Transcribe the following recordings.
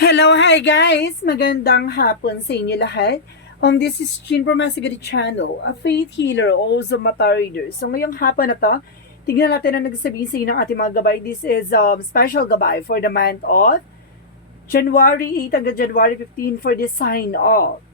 Hello, hi guys! Magandang hapon sa inyo lahat. This is Chin from Masigari Channel, a faith healer, also mata reader. So ngayong hapon na to, tignan natin ang nagsasabihin sa inyo ng ating mga gabay. This is special gabay for the month of January 8 hanggang January 15 for the sign of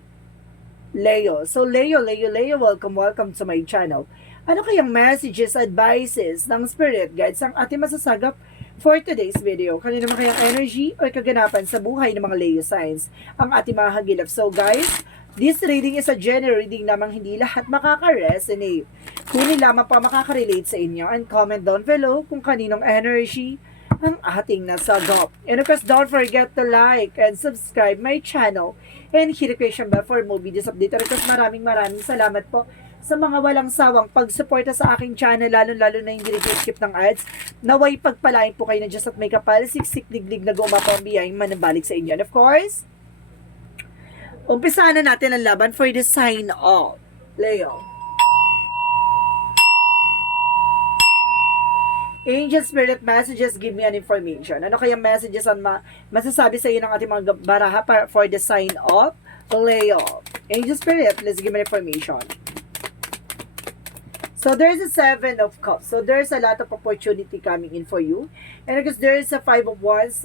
Leo. So Leo, welcome to my channel. Ano kayang messages, advices ng spirit guides ang ating masasagap for today's video? Kanino naman kayang energy o kaganapan sa buhay ng mga Leo signs ang ating mga hagilap? So guys, this reading is a general reading namang hindi lahat makaka-resonate. Kunin lamang pa makaka-relate sa inyo and comment down below kung kaninong energy ang ating nasagap. And of course, don't forget to like and subscribe my channel and hit the notification bell for more videos update. And of course, maraming salamat po sa mga walang sawang pagsuporta sa aking channel, lalo-lalo na hindi nag-skip ng ads. Naway pagpalain po kayo na Diyos at may kapal, siksik, liglig na gumapang biyayang manambalik sa inyo. And of course, umpisahan na natin ang laban for the sign of Leo. Angel Spirit Messages, give me an information. Ano kaya messages ang masasabi sa iyo ng ating mga baraha for the sign of Leo? Angel Spirit, let's give me information. So there's a 7 of Cups. So there's a lot of opportunity coming in for you. And because there is a 5 of Wands,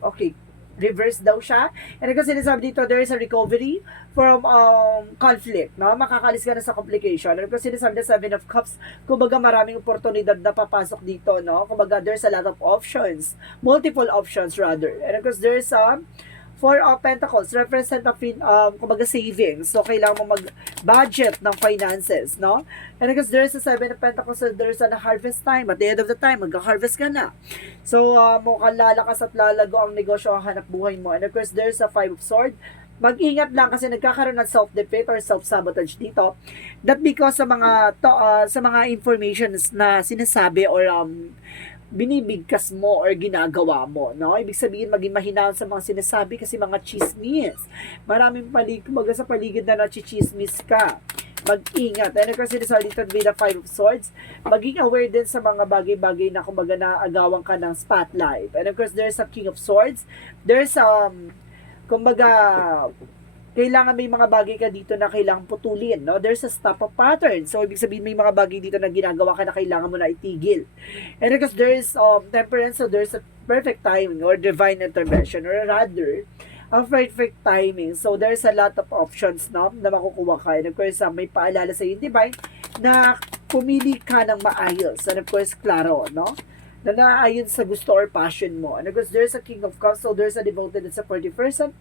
okay, reverse daw siya. And kasi sinasabi dito, there is a recovery from conflict, no? Makakalis ka na sa complication. And kasi sinasabi na 7 of Cups, kumbaga maraming oportunidad na papasok dito, no? Kumbaga there's a lot of options, multiple options rather. And because there's a 4 of Pentacles, represent of kumbaga savings. So, kailangan mo mag-budget ng finances, no? And because there's a 7 of Pentacles, so there's a harvest time. At the end of the time, mag-harvest ka na. So, mukhang lalakas at lalago ang negosyo, ang hanap buhay mo. And of course, there's a 5 of Swords. Mag-ingat lang kasi nagkakaroon ng self-defeat or self-sabotage dito. That because sa mga informations na sinasabi or binibigkas mo or ginagawa mo, no? Ibig sabihin, maging mahinaw sa mga sinasabi kasi mga chismis. Maraming kumbaga sa paligid na nachichismis ka. Mag-ingat. And of course, sinasabi dito with the 5 of Swords, maging aware din sa mga bagay-bagay na kumbaga naagawan ka ng spotlight. And of course, there's a King of Swords. There's kumbaga, kailangan may mga bagay ka dito na kailangan putulin, no? There's a stop of pattern. So, ibig sabihin may mga bagay dito na ginagawa ka na kailangan mo na itigil. And because there's temperance, so there's a perfect timing or divine intervention or rather, a perfect timing. So, there's a lot of options, no? Na makukuha ka. And of course, may paalala sa yung divine na pumili ka ng maayos. And of course, klaro, no? Na naayon sa gusto or passion mo. And of course, there's a King of Cups, so there's a devoted and supportive person.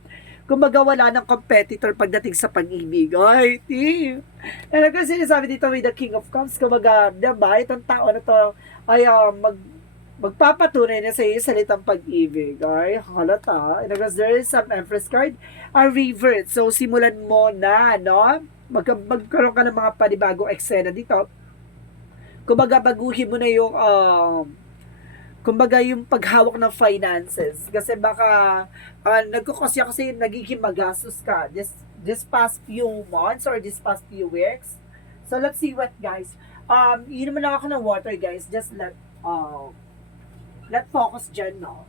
Kumbaga wala ng competitor pagdating sa pag-ibig. Ay, team! And of course, sinasabi dito with the King of Cups, kumbaga, diba, itong tao na to ay magpapatunay na sa iyo salitang pag-ibig. Ay, halata. And of course, there is some Empress card, a revert. So, simulan mo na, no? Magkaroon ka ng mga panibagong eksena dito. Kumbaga, baguhin mo na yung kumbaga yung paghawak ng finances kasi baka nagkukosya kasi nagiging magastos ka this past few months or this past few weeks. So let's see what guys, inom lang ako ng water guys, just let focus dyan, no?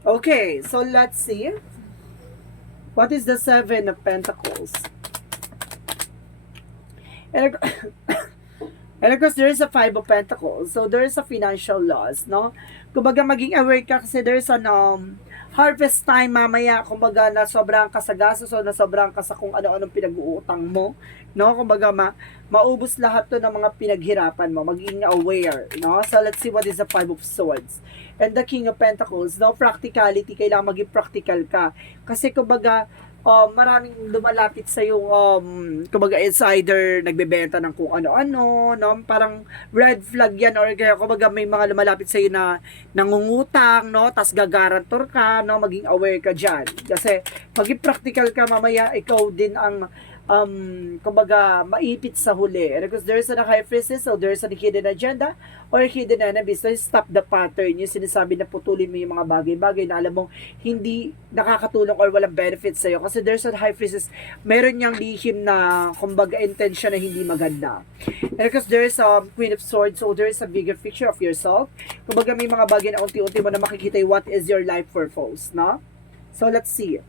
Okay, so let's see. What is the 7 of Pentacles? And of course, there is a 5 of Pentacles. So, there is a financial loss, no? Kumbaga, maging aware ka kasi there is an harvest time mamaya. Kumbaga, na sobrang ka sa gastos o na sobrang ka sa kung ano-anong pinag-uutang mo, no? Kumbaga, maubos lahat to ng mga pinaghirapan mo. Maging aware, no? So, let's see what is the 5 of Swords. And the King of Pentacles, no? Practicality, kailangan maging practical ka. Kasi, kumbaga, maraming lumalapit sa yung kumbaga it's either nagbebenta ng kung ano-ano, no? Parang red flag yan or kaya kumbaga may mga lumalapit sa iyo na nangungutang, no? Tas gagarantor ka, no? Maging aware ka diyan. Kasi maging practical ka mamaya, ikaw din ang kumbaga, maipit sa huli. And because there's a high priestess, so there's a hidden agenda or hidden enemy. So, stop the pattern. Yung sinasabi na putulin mo yung mga bagay-bagay na alam mong hindi nakakatulong or walang benefit sa'yo. Kasi there's a high priestess, meron niyang lihim na, kumbaga, intention na hindi maganda. And because there's a Queen of Swords, so there's a bigger picture of yourself. Kumbaga, may mga bagay na unti-unti mo na makikita what is your life purpose, no? So, let's see.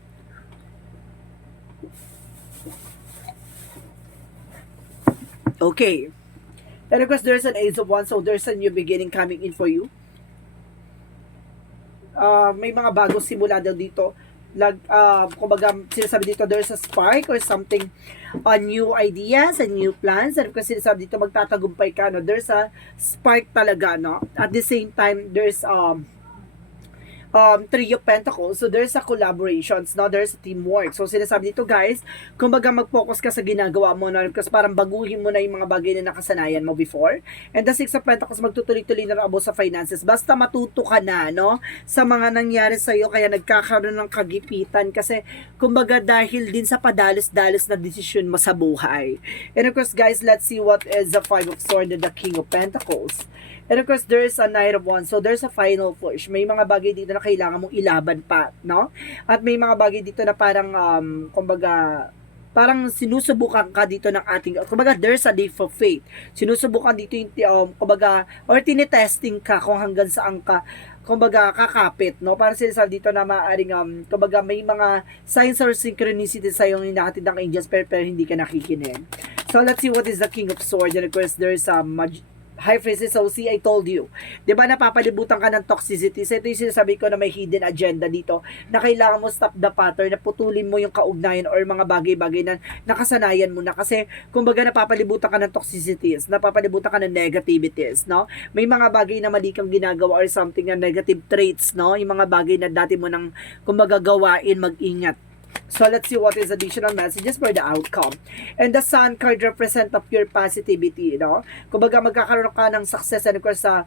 Okay. And of course, there's an Ace of Wands, so there's a new beginning coming in for you. May mga bagong simula daw dito. Kumbaga, sinasabi dito, there's a spark or something, new ideas and new plans. And of course, sinasabi dito, magtatagumpay ka, no? There's a spark talaga, no? At the same time, there's, Three of Pentacles. So, there's a collaborations, no? There's a teamwork. So, sinasabi dito, guys, kumbaga mag-focus ka sa ginagawa mo, no? Kasi parang baguhin mo na yung mga bagay na nakasanayan mo before. And the Six of Pentacles, magtutuloy-tuloy na about sa finances. Basta matuto ka na, no? Sa mga nangyari sa'yo, kaya nagkakaroon ng kagipitan. Kasi, kumbaga, dahil din sa padalos-dalos na desisyon mo sa buhay. And of course, guys, let's see what is the Five of Swords and the King of Pentacles. And of course, there's a Knight of Wands. So, there's a final push. May mga bagay dito na kailangan mong ilaban pa, no? At may mga bagay dito na parang, kumbaga, parang sinusubukan ka dito ng ating, kumbaga, there's a leap of faith. Sinusubukan dito yung, kumbaga, or tinetesting ka kung hanggang saan ka, kumbaga, kakapit, no? Parang sinasabi dito na maaaring, kumbaga, may mga signs or synchronicity sa yung hinahatid ng angels, pero hindi ka nakikinig. So, let's see what is the King of Swords. And of course, there's a High Priestess. So, see, I told you. Diba, napapalibutan ka ng toxicity. So, ito yung sinasabi ko na may hidden agenda dito, na kailangan mo stop the pattern, na putulin mo yung kaugnayan or mga bagay-bagay na nakasanayan mo na. Kasi, kumbaga, napapalibutan ka ng toxicities, napapalibutan ka ng negativities, no? May mga bagay na mali kang ginagawa or something na negative traits, no? Yung mga bagay na dati mo nang, kumbaga, gawain, mag-ingat. So, let's see what is additional messages for the outcome. And the Sun card represent of pure positivity, no? Kumbaga, magkakaroon ka ng success and of course, sa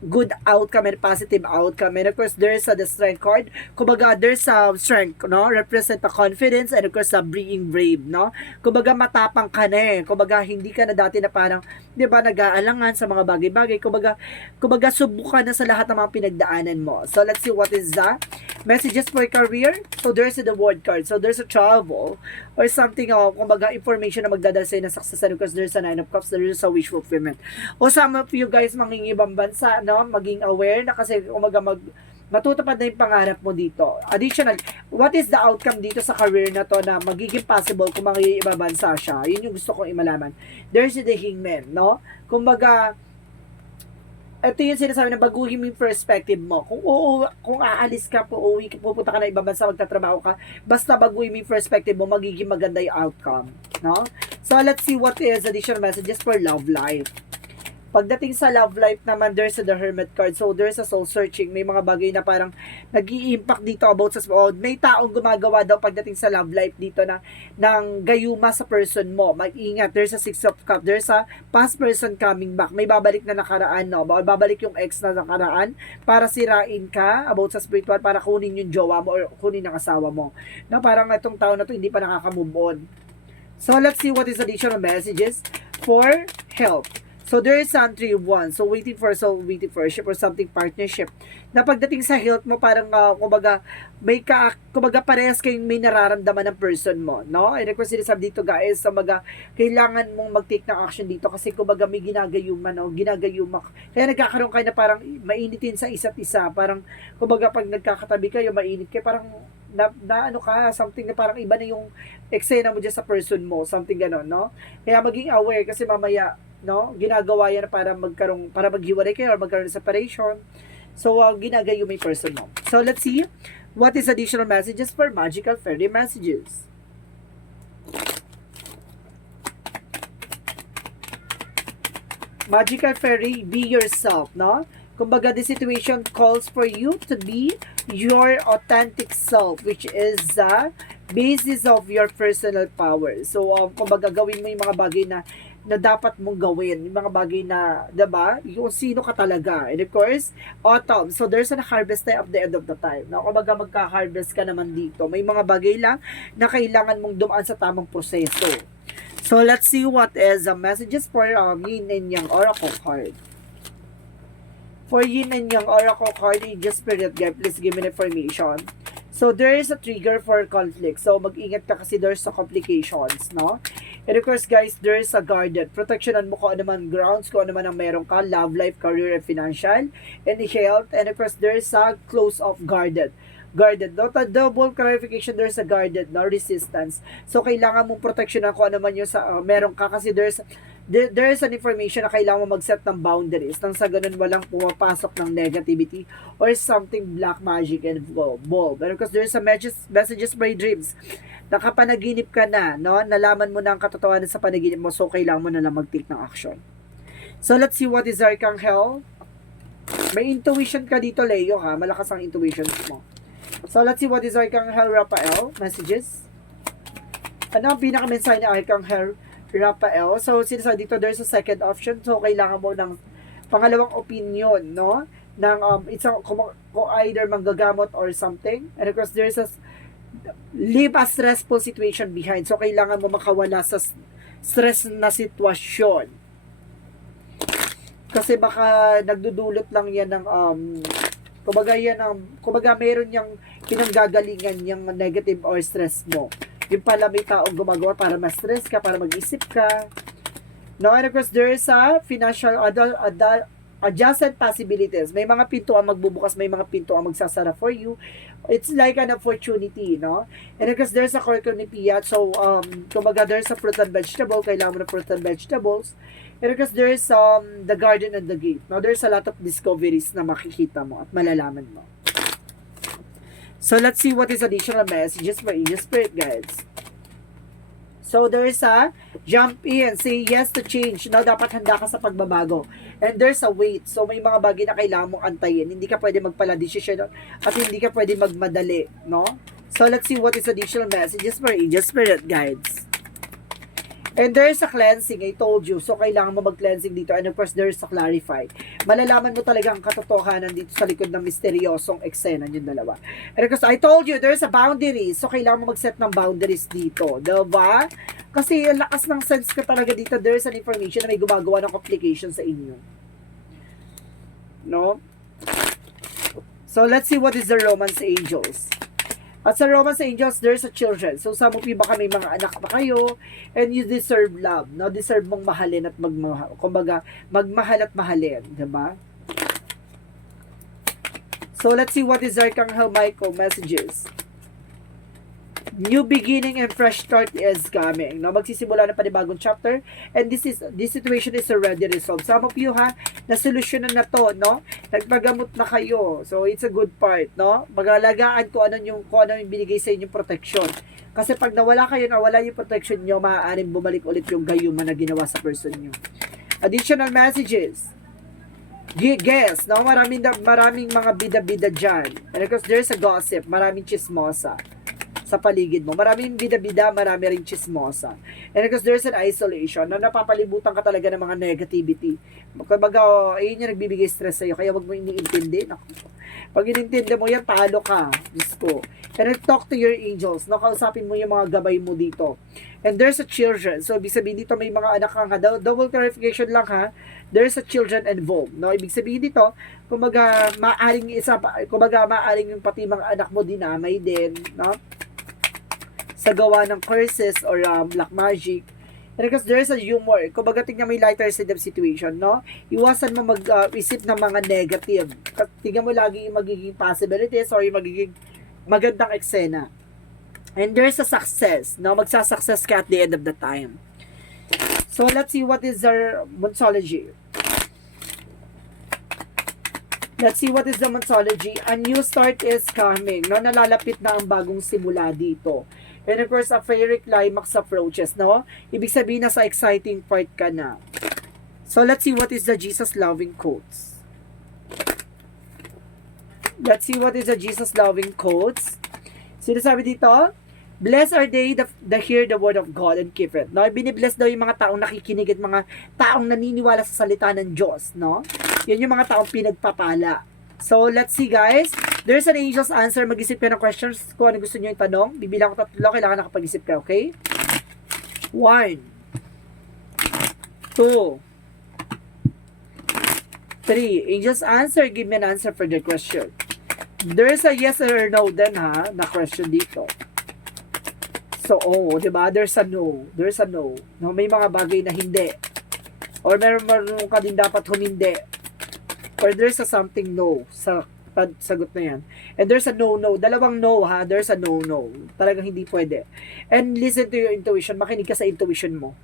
good outcome and positive outcome. And of course, there's the Strength card. Kumbaga, there's a strength, no? Represent the confidence and of course, being brave, no? Kumbaga, matapang ka na eh. Kumbaga, hindi ka na dati na parang, di ba, nag-aalangan sa mga bagay-bagay. Kumbaga, subukan na sa lahat ng mga pinagdaanan mo. So, let's see what is the messages for career. So, there's the World card. So, there's a travel or something, kumbaga, information na magdadala sa'yo ng success because there's a Nine of Cups, there's a wish fulfillment. O some of you guys, mangingibang bansa, no? Maging aware na kasi kumbaga matutupad na yung pangarap mo dito. Additional, what is the outcome dito sa career na to na magiging possible kung mag-iiba bansa siya? Yun yung gusto kong imalaman. There's the Hangman, no? Kumbaga, ito yung sinasabi na baguhin mo yung perspective mo. Kung aalis ka, pupunta ka na ibang bansa, magtatrabaho ka, basta baguhin mo yung perspective mo, magiging maganda yung outcome. No? So, let's see what is additional messages for love life. Pagdating sa love life naman, there's the Hermit card. So, there's a soul searching. May mga bagay na parang nag-i-impact dito about sa... may taong gumagawa daw pagdating sa love life dito na ng gayuma sa person mo. Mag-ingat. There's a Six of Cups. There's a past person coming back. May babalik na nakaraan, no? Babalik yung ex na nakaraan para sirain ka about sa spiritual, para kunin yung jowa mo or kunin ang asawa mo. Na parang itong tao na to hindi pa nakaka-move on. So, let's see what is additional messages for health. So, there is a 3 of Wands. So, waiting for a ship or something partnership. Na pagdating sa health mo, parang, kumbaga, kumbaga, parehas kayong may nararamdaman ng person mo, no? And of course, sinasabi dito, guys, kumbaga, kailangan mong mag-take ng action dito kasi, kumbaga, may ginagayuman, no? Ginagayumak. Kaya nagkakaroon kayo na parang mainitin sa isa't isa. Parang, kumbaga, pag nagkakatabi kayo, mainit kayo, parang, ano ka, something na parang iba na yung eksena mo dyan sa person mo, something ganon, no? Kaya maging aware kasi mamaya, no, ginagawa yan para maghiwalay kayo or magkaroon ng separation. So, ginagayo may person mo. So, let's see what is additional messages for magical fairy messages. Magical fairy, be yourself, no? Kumbaga, the situation calls for you to be your authentic self, which is the basis of your personal power. So, kumbaga, gawin mo yung mga bagay na na dapat mong gawin, yung mga bagay na, diba, yung sino ka talaga. And of course, autumn. So, there's a harvest time at the end of the time. No? Kumbaga, magka-harvest ka naman dito. May mga bagay lang na kailangan mong dumaan sa tamang proseso. So, let's see what is the messages for Yin and Yang Oracle card. For Yin and Yang Oracle card, Angel Spirit Guide, please give me information. So, there is a trigger for conflict. So, mag-ingat ka kasi there's a complications, no? And of course, guys, there is a guarded. Protectionan mo kung ano man grounds, kung ano man ang meron ka, love, life, career, and financial, and health. And of course, there is a close of guarded. Guarded. Not a double clarification, there's a guarded, no resistance. So, kailangan mong protectionan kung ano man yung meron ka kasi there is an information na kailangan mo mag-set ng boundaries nang sa ganun walang pumapasok ng negativity or something black magic and ball. Pero because there's a messages by dreams. Nakapanaginip ka na, no? Nalaman mo na ang katotohanan sa panaginip mo, so kailangan mo na lang mag-take ng action. So, let's see what is Archangel. May intuition ka dito, Leo, ha? Malakas ang intuition mo. So, let's see what is Archangel Raphael. Messages. Ano ang pinaka-mensahe ni Archangel Raphael? So, sinasabi dito, there's a second option. So, kailangan mo ng pangalawang opinion, no? Ng isang, kung either manggagamot or something. And of course, there's a leave a stressful situation behind. So, kailangan mo makawala sa stress na sitwasyon. Kasi baka nagdudulot lang yan ng kumbaga meron yang pinanggagalingan yung negative or stress mo. Yung pala may taong gumagawa para ma-stress ka, para mag-isip ka. No, and of course, there is a financial adjusted possibilities. May mga pinto ang magbubukas, may mga pinto ang magsasara for you. It's like an opportunity, no? And because there's a cornucopia, so, kumbaga there's a fruit and vegetable, kailangan mo na fruit and vegetables. And because there's the garden and the gate. Now, there's a lot of discoveries na makikita mo at malalaman mo. So, let's see what is additional messages for Angel Spirit Guides. So, there's a jump in, say yes to change. No, dapat handa ka sa pagbabago. And there's a wait. So, may mga bagay na kailangan mong antayin. Hindi ka pwede magpala-desisyon at hindi ka pwede magmadali. No? So, let's see what is additional messages for Angel Spirit Guides. And there's a cleansing, I told you. So, kailangan mo mag-cleansing dito. And of course, there's a clarify. Malalaman mo talaga ang katotohanan dito sa likod ng misteryosong eksena yung dalawa. And because I told you, there's a boundary. So, kailangan mo mag-set ng boundaries dito. Diba? Kasi ang lakas ng sense ka talaga dito. There's an information na may gumagawa ng complication sa inyo. No? So, let's see what is the Romance Angels. At sa Romance Angels, there's a children. So, sa mo baka may mga anak pa kayo and you deserve love. No? Deserve mong mahalin at magmahal. Kumbaga, magmahal at mahalin. Diba? So, let's see what is Archangel Michael messages. New beginning and fresh start is coming. No, magsisimula na panibagong chapter and this situation is already resolved. Some of you na-solusyonan na to, no? Nagpagamot na kayo. So it's a good part, no? Magalagaan kung ano yung binigay sa inyong protection. Kasi pag nawala yung protection nyo, maaaring bumalik ulit yung gayuma na ginawa sa person nyo. Additional messages. Guess, no? Maraming mga bida-bida dyan. And of course, there's a gossip. Maraming chismosa sa paligid mo. Maraming bida-bida, marami rin chismosa. And because there's an isolation, na napapalibutan ka talaga ng mga negativity. Kumbaga, ayun yung nagbibigay stress sa'yo, kaya wag mo iniintindi. Pag inintindi mo yan, talo ka. Diyos ko. And talk to your angels. No, kausapin mo yung mga gabay mo dito. And there's a children. So, ibig sabihin dito, may mga anak ka nga. Double clarification lang ha. There's a children involved. No, ibig sabihin dito, kumbaga, maaring yung pati mga anak mo dinamay din. No? Sa gawa ng curses or black magic. And because there's a humor, kumbaga tingnan mo yung lighter side of situation, no? Iwasan mo mag-isip ng mga negative. Tingnan mo lagi yung magiging possibilities or yung magiging magandang eksena. And there's a success, no? Magsasuccess ka at the end of the time. So, let's see what is our Monsology. Let's see what is the Monsology. A new start is coming, no? Nalalapit na ang bagong simula dito. And of course, a fairy climax approaches, no? Ibig sabihin, nasa exciting part ka na. So, let's see what is the Jesus loving quotes. Let's see what is the Jesus loving quotes. Sinasabi dito, Blessed are they that hear the word of God and keep it. No? Binibless daw yung mga taong nakikinig at mga taong naniniwala sa salita ng Diyos. No? Yan yung mga taong pinagpapala. So, let's see guys. There's an angel's answer. Mag-isip ka ng questions kung ano gusto nyo itanong. Bibilang ko 3. Kailangan nakapag-isip ka, okay? 1, 2, 3. Angel's answer. Give me an answer for the question. There's a yes or no then ha, na question dito. So, diba? There's a no. There's a no. No, may mga bagay na hindi. Or meron ka din dapat humindi. Or there's a something no sa sagot na yan. And there's a no. Dalawang no ha. There's a no. Talagang hindi pwede. And listen to your intuition. Makinig ka sa intuition mo.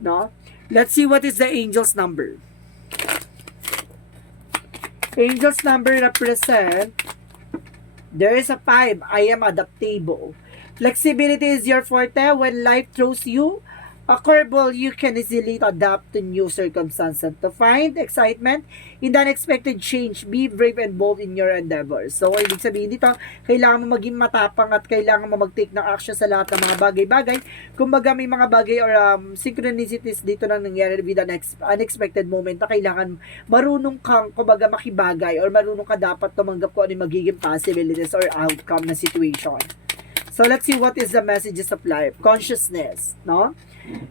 No? Let's see what is the angel's number. Angel's number represent, there is a 5. I am adaptable. Flexibility is your forte. When life throws you a curveball, you can easily adapt to new circumstances. To find excitement in the unexpected change, be brave and bold in your endeavors. So, ibig sabihin dito, kailangan mo maging matapang at kailangan mo mag-take ng action sa lahat ng mga bagay-bagay. Kumbaga may mga bagay or synchronicities dito na nangyari with an unexpected moment na kailangan marunong kang, kumbaga makibagay or marunong ka dapat tumanggap kung ano yung magiging possibilities or outcome na situation. So, let's see what is the messages of life. Consciousness, no?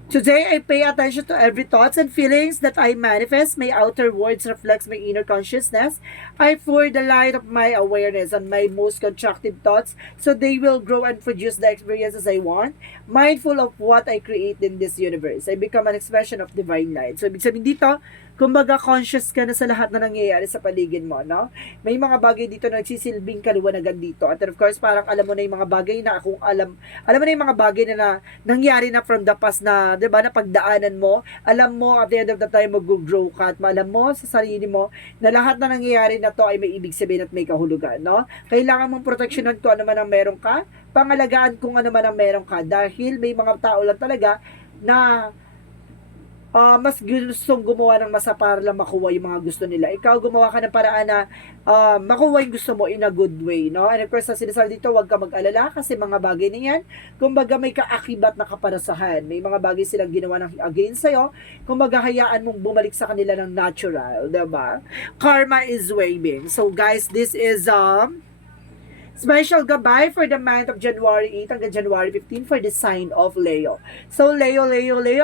Today, I pay attention to every thoughts and feelings that I manifest. My outer words reflects my inner consciousness. I pour the light of my awareness on my most constructive thoughts so they will grow and produce the experiences I want. Mindful of what I create in this universe. I become an expression of divine light. So, ibig sabihin dito, kumbaga conscious ka na sa lahat na nangyayari sa paligid mo, no? May mga bagay dito na nagsisilbing kaliwanagan dito. At of course, parang alam mo na yung mga bagay na kung alam mo na yung mga bagay na nangyari na from the past na, 'di ba, na pagdaanan mo, alam mo at the end of the time mag-grow ka at alam mo sa sarili mo na lahat na nangyayari na to ay may ibig sabihin at may kahulugan, no? Kailangan mong proteksyonan kung ano man ang meron ka, pangalagaan kung ano man ang meron ka dahil may mga tao lang talaga na mas gustong gumawa ng masa para lang makuha yung mga gusto nila. Ikaw, gumawa ka ng paraan na makuha yung gusto mo in a good way, no? And of course, sa sinasabi dito, huwag ka mag-alala kasi mga bagay na yan, kumbaga may kaakibat na kaparasahan. May mga bagay silang ginawa ng against sa'yo, kumbaga hayaan mong bumalik sa kanila ng natural, diba? Karma is waving. So guys, this is special goodbye for the month of January 8 hanggang January 15 for the sign of Leo. So, Leo,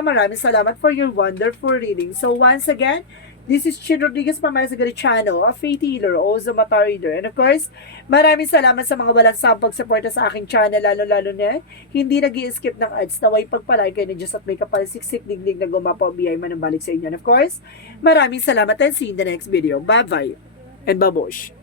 maraming salamat for your wonderful reading. So, once again, this is Chin Rodriguez Pamaya sa Gari Channel, a faith healer, also mata reader. And of course, maraming salamat sa mga walang sampag suporta sa aking channel, lalo-lalo na hindi nag-i-skip ng ads na way pagpalay kayo na Diyos at may kapalisiksik digdig na gumapaw biyay man ang balik sa inyo. And of course, maraming salamat and see you in the next video. Bye-bye and babush!